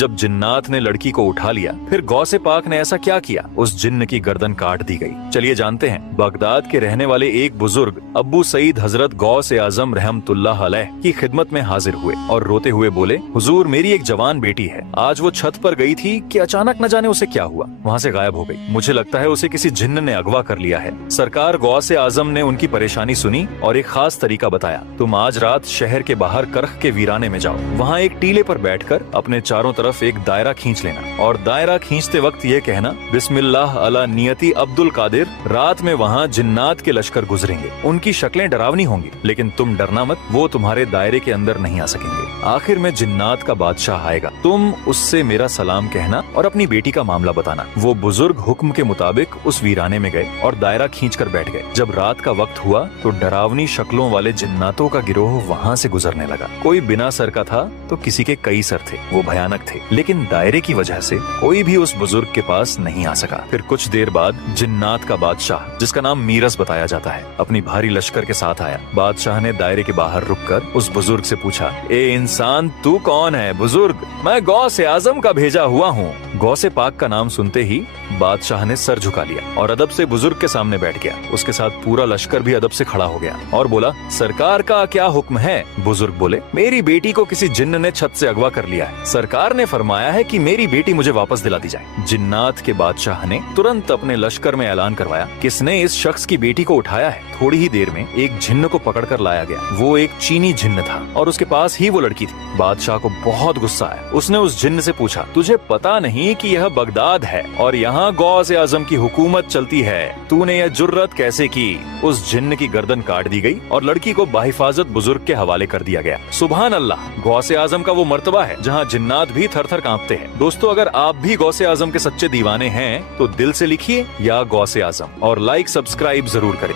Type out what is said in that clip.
जब जिन्नात ने लड़की को उठा लिया, फिर गौसे पाक ने ऐसा क्या किया? उस जिन्न की गर्दन काट दी गई। चलिए जानते हैं। बगदाद के रहने वाले एक बुजुर्ग अब्बू सईद हजरत गौसे आजम रहमतुल्लाह अलैह की खिदमत में हाजिर हुए और रोते हुए बोले, हुजूर, मेरी एक जवान बेटी है। आज वो छत पर गई थी कि अचानक न जाने उसे क्या हुआ, वहाँ से गायब हो गई। मुझे लगता है उसे किसी जिन्न ने अगवा कर लिया है। सरकार गौसे आजम ने उनकी परेशानी सुनी और एक खास तरीका बताया। तुम आज रात शहर के बाहर करख के वीराने में जाओ, वहाँ एक टीले पर बैठकर अपने चारों तरफ एक दायरा खींच लेना और दायरा खींचते वक्त ये कहना, बिस्मिल्लाह अला नियति अब्दुल कादिर। रात में वहाँ जिन्नात के लश्कर गुजरेंगे। उनकी शक्लें डरावनी होंगी, लेकिन तुम डरना मत, वो तुम्हारे दायरे के अंदर नहीं आ सकेंगे। आखिर में जिन्नात का बादशाह आएगा, तुम उससे मेरा सलाम कहना और अपनी बेटी का मामला बताना। वो बुजुर्ग हुक्म के मुताबिक उस वीराने में गए और दायरा खींचकर बैठ गए। जब रात का वक्त हुआ तो डरावनी शक्लों वाले जिन्नातों का गिरोह वहाँ से गुजरने लगा। कोई बिना सर का था तो किसी के कई सर थे। वो भयानक थे, लेकिन दायरे की वजह से कोई भी उस बुजुर्ग के पास नहीं आ सका। फिर कुछ देर बाद जिन्नात का बादशाह, जिसका नाम मीरस बताया जाता है, अपनी भारी लश्कर के साथ आया। बादशाह ने दायरे के बाहर रुककर उस बुजुर्ग से पूछा, ए इंसान, तू कौन है? बुजुर्ग, मैं गौसे आजम का भेजा हुआ हूँ। गौसे पाक का नाम सुनते ही बादशाह ने सर झुका लिया और अदब से बुजुर्ग के सामने बैठ गया। उसके साथ पूरा लश्कर भी अदब से खड़ा हो गया और बोला, सरकार का क्या हुक्म है? बुजुर्ग बोले, मेरी बेटी को किसी जिन्न ने छत से अगवा कर लिया है। सरकार ने फरमाया है कि मेरी बेटी मुझे वापस दिला दी जाए। जिन्नात के बादशाह ने तुरंत अपने लश्कर में ऐलान करवाया, किसने इस शख्स की बेटी को उठाया है? थोड़ी ही देर में एक जिन्न को पकड़कर लाया गया। वो एक चीनी जिन्न था और उसके पास ही वो लड़की थी। बादशाह को बहुत गुस्सा आया। उसने उस जिन्न से पूछा, तुझे पता नहीं कि यह बगदाद है और यहाँ गौसे आजम की हुकूमत चलती है? तूने यह जुर्रत कैसे की? उस जिन्न की गर्दन काट दी गई और लड़की को बाहिफाजत बुजुर्ग के हवाले कर दिया गया। सुभान अल्लाह, गौसे आजम का वो मर्तबा है जहाँ जिन्नात भी थर थर कांपते हैं। दोस्तों, अगर आप भी गौसे आजम के सच्चे दीवाने हैं तो दिल से लिखिए या गौसे आजम और लाइक सब्सक्राइब जरूर करें।